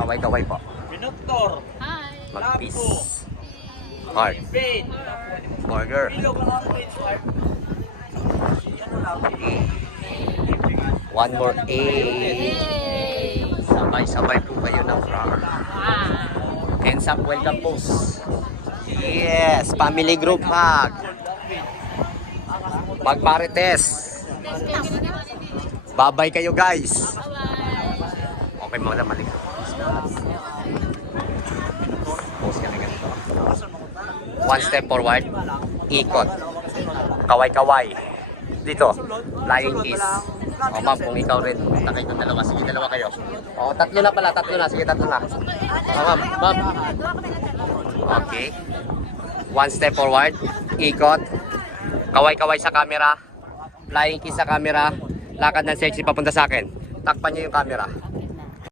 Kaway-kaway po. Pinuktor. Mag-peace. Heart. Burger. One more A. Sabay-sabay po kayo ng flower. Hands up, welcome post. Yes, family group hug. Magparites. Babay kayo guys. Okay mo na mali. Post ka na ganito. One step forward. Ikot. Kaway-kaway. Dito. Flying kiss. O ma'am, kung ikaw rin, takay ko dalawa. Sige, dalawa kayo. O, tatlo na pala, tatlo na. Sige, tatlo na. O ma'am, ma'am. Okay. One step forward. Ikot. Kaway-kaway sa camera. Flying kiss sa camera. Lakad ng sexy papunta sa akin. Takpan niyo yung camera.